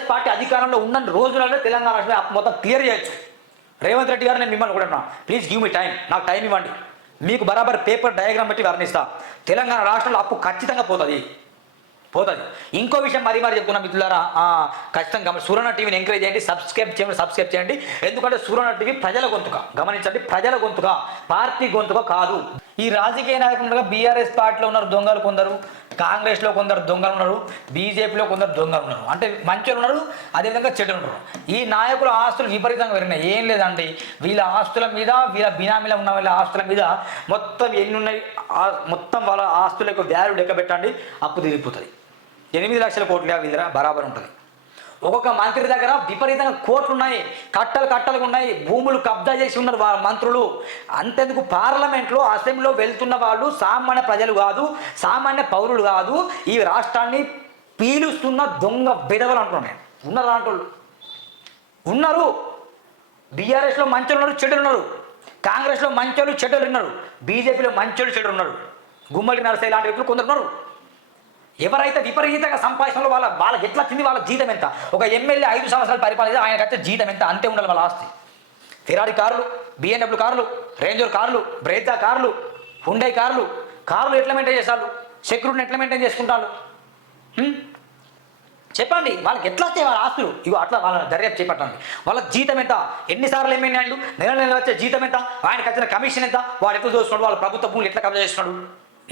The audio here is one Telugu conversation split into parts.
బీఆర్ఎస్ పార్టీ అధికారంలో ఉన్న రోజులలో తెలంగాణ రాష్ట్రంలో మొత్తం క్లియర్ చేయొచ్చు. రేవంత్ రెడ్డి గారు నేను మిమ్మల్ని కూడా అన్నా, ప్లీజ్ గివ్ మీ టైం, నాకు టైం ఇవ్వండి, మీకు బరాబర్ పేపర్ డయాగ్రామ్ బట్టి వర్ణిస్తా. తెలంగాణ రాష్ట్రంలో అప్పు ఖచ్చితంగా పోతుంది. ఇంకో విషయం మరీ చెప్తున్నా మిత్రులారా, ఖచ్చితంగా సువర్ణ టీవీని ఎంకరేజ్ చేయండి, సబ్స్క్రైబ్ చేయండి. ఎందుకంటే సువర్ణ టీవీ ప్రజల గొంతుక, గమనించండి, ప్రజల గొంతుక, పార్టీ గొంతుక కాదు. ఈ రాజకీయ నాయకులుగా బీఆర్ఎస్ పార్టీలో ఉన్నారు దొంగలు కొందరు, కాంగ్రెస్లో కొందరు దొంగలు ఉన్నారు, బీజేపీలో కొందరు దొంగలు ఉన్నారు, అంటే మంచోళ్ళు ఉన్నారు, అదేవిధంగా చెడు ఉన్నారు. ఈ నాయకుల ఆస్తులు విపరీతంగా పెరిగినాయి. ఏం లేదండి, వీళ్ళ ఆస్తుల మీద, వీళ్ళ బినామీలో ఉన్న వాళ్ళ ఆస్తుల మీద మొత్తం ఎన్ని ఉన్నాయి, మొత్తం వాళ్ళ ఆస్తుల యొక్క వాల్యూ లెక్క పెట్టండి, అప్పు తిరిగిపోతుంది. 8 లక్షల కోట్లు వీళ్ళ బరాబర్ ఉంటుంది. ఒక్కొక్క మంత్రి దగ్గర విపరీతంగా కోట్లు ఉన్నాయి, కట్టలుగా ఉన్నాయి, భూములు కబ్జా చేసి ఉన్నారు మంత్రులు. అంతెందుకు పార్లమెంట్లో అసెంబ్లీలో వెళ్తున్న వాళ్ళు సామాన్య ప్రజలు కాదు, సామాన్య పౌరులు కాదు, ఈ రాష్ట్రాన్ని పీలుస్తున్న దొంగ బెదవలు అంటున్నాను. ఉన్నారు అంటోళ్ళు ఉన్నారు. బీఆర్ఎస్లో మంచోళ్ళు ఉన్నారు, చెడ్డలు ఉన్నారు, కాంగ్రెస్లో మంచోళ్ళు చెడ్డలు ఉన్నారు, బీజేపీలో మంచోళ్ళు చెడ్డలు ఉన్నారు, గుమ్మడి నరసయ్య లాంటి వ్యక్తులు కొందరు ఉన్నారు. ఎవరైతే విపరీతంగా సంపాదించడంలో వాళ్ళకి ఎట్లా తింది, వాళ్ళ జీతం ఎంత, ఒక ఎమ్మెల్యే 5 సంవత్సరాలు పరిపాలన ఆయనకు వచ్చే జీతం ఎంత, అంతే ఉండాలి వాళ్ళ ఆస్తి. ఫెరారీ కార్లు, BMW కార్లు, రేంజర్ కార్లు, బ్రేజా కార్లు, హుండై కార్లు ఎట్లా మెయింటైన్ చేస్తారు, సెక్యూరిటీని ఎట్లా మెయింటైన్ చేసుకుంటారు చెప్పండి. వాళ్ళకి ఎట్లా వస్తాయి వాళ్ళ ఆస్తులు? ఇగో అట్లా వాళ్ళ దర్యాప్తు చేపట్టండి. వాళ్ళ జీతం ఎంత, ఎన్నిసార్లు ఎమ్మెల్యే అయ్యాడు, నెల వచ్చే జీతం ఎంత, ఆయనకు వచ్చిన కమిషన్ ఎంత, వాడు ఎట్లా చూస్తున్నాడు, వాళ్ళ ప్రభుత్వ భూములు ఎట్లా కబ్జా చేస్తున్నాడు,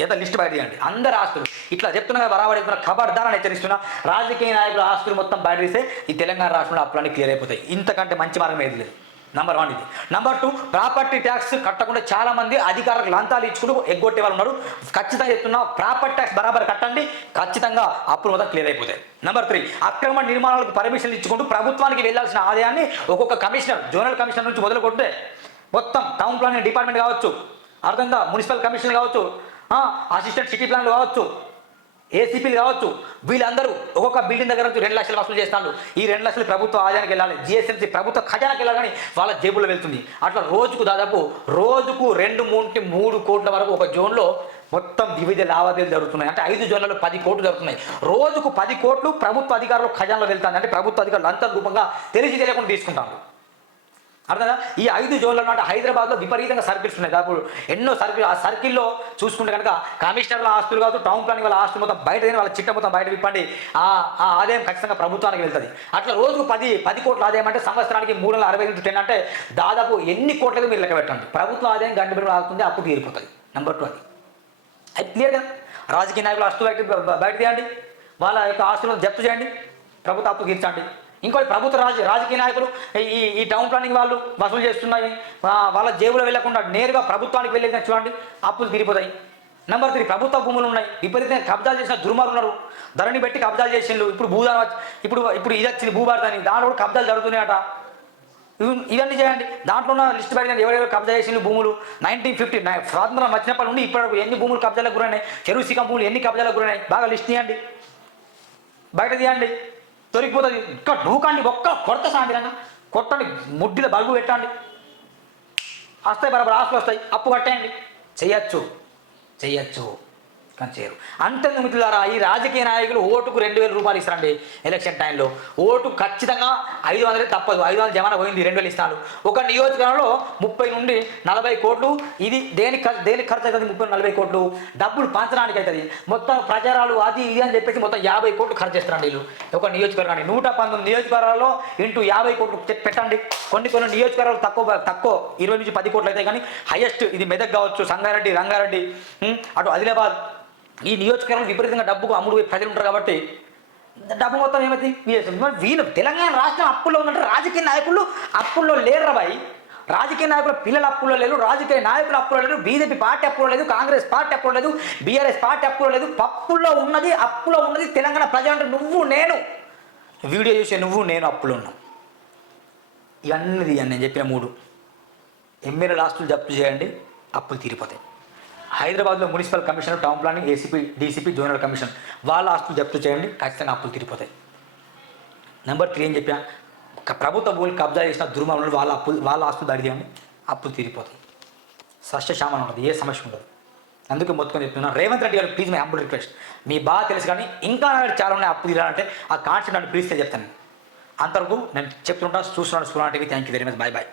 ఏదో లిస్ట్ బయట తీయండి. అందరు ఆస్తులు ఇట్లా చెప్తున్నా, బరాబర్ చెప్తున్నా, ఖబర్దారని హెచ్చరిస్తున్నా. రాజకీయ నాయకుల ఆస్తులు మొత్తం బయట తీస్తే ఈ తెలంగాణ రాష్ట్రంలో అప్పులన్నీ క్లియర్ అయిపోతాయి. ఇంతకంటే మంచి మార్గం ఏది లేదు. నంబర్ 1 ఇది. నంబర్ 2, ప్రాపర్టీ ట్యాక్స్ కట్టకుండా చాలా మంది అధికారులకు లంచాలు ఇచ్చుకుంటూ ఎగ్గొట్టే వాళ్ళు ఉన్నారు. ఖచ్చితంగా చెప్తున్నా, ప్రాపర్టీ ట్యాక్స్ బరాబర్ కట్టండి, ఖచ్చితంగా అప్పులు మొత్తం క్లియర్ అయిపోతాయి. నంబర్ 3, అక్రమ నిర్మాణాలకు పర్మిషన్లు ఇచ్చుకుంటూ ప్రభుత్వానికి వెళ్లాల్సిన ఆదాయాన్ని ఒక్కొక్క కమిషనర్, జోనల్ కమిషనర్ నుంచి మొదలుకొంటే మొత్తం టౌన్ ప్లానింగ్ డిపార్ట్మెంట్ కావచ్చు, అర్థంగా మున్సిపల్ కమిషనర్ కావచ్చు, అసిస్టెంట్ సిటీ ప్లాన్లు కావచ్చు, ఏసీపీలు కావచ్చు, వీళ్ళందరూ ఒక్కొక్క బిల్డింగ్ దగ్గర నుంచి 2 లక్షలు వసూలు చేస్తాను. ఈ 2 లక్షలు ప్రభుత్వ ఆదాయానికి వెళ్ళాలి, జిఎస్ఎంసీ ప్రభుత్వ ఖజానాకి వెళ్ళాలని వాళ్ళ జేబుల్లో వెళ్తుంది. అట్లా రోజుకు 2-3 కోట్ల వరకు ఒక జోన్లో మొత్తం వివిధ లావాదేవీలు జరుగుతున్నాయి. అంటే 5 జోన్లలో 10 కోట్లు జరుగుతున్నాయి. రోజుకు 10 కోట్లు ప్రభుత్వ అధికారులు ఖజానాలో వెళ్తాను. అంటే ప్రభుత్వ అధికారులు అంత రూపంగా తెలియకుండా తీసుకుంటారు. అర్థంగా ఈ 5 జోన్లలో అంటే హైదరాబాద్లో విపరీతంగా సర్కిల్స్ ఉన్నాయి. దాదాపు ఎన్నో సర్కిల్, ఆ సర్కిల్లో చూసుకుంటే కనుక కమిషనర్ల ఆస్తులు కాదు, టౌన్ ప్లానింగ్ వాళ్ళ ఆస్తులు మొత్తం బయట, వాళ్ళ చిట్ట మొత్తం బయట విప్పండి, ఆ ఆదాయం ఖచ్చితంగా ప్రభుత్వానికి వెళ్తుంది. అట్లా రోజుకు 10 కోట్ల ఆదాయం అంటే సంవత్సరానికి 360 అంటే దాదాపు ఎన్ని కోట్లకు మీరు లెక్క పెట్టండి. ప్రభుత్వ ఆదాయం గంట పెట్టి ఆగుతుంది, అప్పు తీరిపోతుంది. నెంబర్ 2 అది క్లియర్ కదా. రాజకీయ నాయకుల ఆస్తులు బయట తీయండి, వాళ్ళ యొక్క ఆస్తులను జప్తు చేయండి, ప్రభుత్వ అప్పు తీర్చండి. ఇంకోటి, ప్రభుత్వ రాజకీయ నాయకులు ఈ టౌన్ ప్లానింగ్ వాళ్ళు వసూలు చేస్తున్నాయి, వాళ్ళ జేబులో వెళ్లకుండా నేరుగా ప్రభుత్వానికి వెళ్ళేది చూడండి, అప్పులు తీరిపోతాయి. నెంబర్ 3, ప్రభుత్వ భూములు ఉన్నాయి, విపరీతంగా కబ్జాలు చేసిన దుర్మార్గులు ఉన్నారు, ధరని పెట్టి కబ్జాలు చేసిండ్రు. ఇప్పుడు ఇది వచ్చింది భూభారతాన్ని, దాంట్లో కూడా కబ్జాలు జరుగుతున్నాయట. ఇవన్నీ చేయండి. దాంట్లో ఉన్న లిస్ట్ బయట ఎవరెవరు కబ్జా చేసిన భూములు 1950 స్వాతంత్రం వచ్చినప్పటి నుండి ఇప్పటివరకు ఎన్ని భూములు కబ్జాలకు గురైనాయి, చెరువు సికం భూములు ఎన్ని కబ్జాలకు గురైనాయి, బాగా లిస్ట్ తీయండి, బయట తీయండి, దొరికిపోతుంది. ఇంకా ఢూకండి, ఒక్క కొరత సాంబిరంగా కొట్టండి, ముడ్డిలో బల్బు పెట్టండి, వస్తాయి బరాబర్ ఆస్తులు వస్తాయి, అప్పు కట్టేయండి. చెయ్యొచ్చు కానీ చేయరు. అంతేందుకు మిత్రులారా, ఈ రాజకీయ నాయకులు ఓటుకు 2000 రూపాయలు ఇస్తారండి ఎలక్షన్ టైంలో. ఓటు ఖచ్చితంగా 500 తప్పదు, 500 జమానా పోయింది, 2000 ఇస్తాను. ఒక నియోజకవర్గంలో 30 నుండి 40 కోట్లు. ఇది దేనికి ఖర్చు అవుతుంది? 30-40 కోట్లు డబ్బులు పంచడానికి అవుతుంది. మొత్తం ప్రచారాలు అది ఇది అని చెప్పేసి మొత్తం 50 కోట్లు ఖర్చు చేస్తారండి వీళ్ళు ఒక నియోజకవర్గాన్ని. 119 నియోజకవర్గాల్లో ఇంటూ 50 కోట్లు పెట్టండి. కొన్ని నియోజకవర్గాలు తక్కువ 20 నుంచి 10 కోట్లు అవుతాయి. కానీ హైయెస్ట్ ఇది మెదక్ కావచ్చు, సంగారెడ్డి, రంగారెడ్డి, అటు ఆదిలాబాద్, ఈ నియోజకవర్గంలో విపరీతంగా డబ్బుకు అమ్ముడు ప్రజలు ఉంటారు. కాబట్టి డబ్బు మొత్తం ఏమైంది వీళ్ళు. తెలంగాణ రాష్ట్రం అప్పుల్లో ఉందంటే రాజకీయ నాయకులు అప్పుల్లో లేరు బాయ్. రాజకీయ నాయకుల పిల్లల అప్పుల్లో లేరు, రాజకీయ నాయకుల అప్పుల్లో లేరు, బీజేపీ పార్టీ అప్పుల్లో లేదు, కాంగ్రెస్ పార్టీ అప్పుల్లో లేదు, బీఆర్ఎస్ పార్టీ అప్పుల్లో లేదు. అప్పుల్లో ఉన్నది తెలంగాణ ప్రజలు. అంటే నువ్వు నేను వీడియో చూసే నువ్వు నేను అప్పులో ఉన్నాం. ఇవన్నీ నేను చెప్పిన 3 ఎమ్మెల్యేల ఆస్తులు జప్తు చేయండి, అప్పులు తీరిపోతాయి. హైదరాబాద్లో municipal commissioner, town planning, ACP, DCP, zonal commission వాళ్ళ ఆస్తులు జప్తు చేయండి, ఖచ్చితంగా అప్పులు తీరిపోతాయి. నెంబర్ 3 ఏం చెప్పా, ప్రభుత్వ భూములు కబ్జా చేసిన దుర్మార్గులు వాళ్ళ ఆస్తులు దాడి చేయండి, అప్పులు తీరిపోతాయి. సస్యశ్యామలం ఉంటుంది, ఏ సమస్య ఉండదు. అందుకే మొత్తం చెప్తున్నా, రేవంత్ రెడ్డి గారు ప్లీజ్ మై హంబుల్ రిక్వెస్ట్, మీ బాగా తెలుసు కానీ ఇంకా చాలా ఉన్నాయి అప్పు తీరాలంటే ఆ కాన్సెప్ట్ నన్ను పిలిస్తే చెప్తాను. అంతవరకు నేను చెప్తుంటా, చూస్తున్నాను Suman TV. Thank you very much. Bye bye.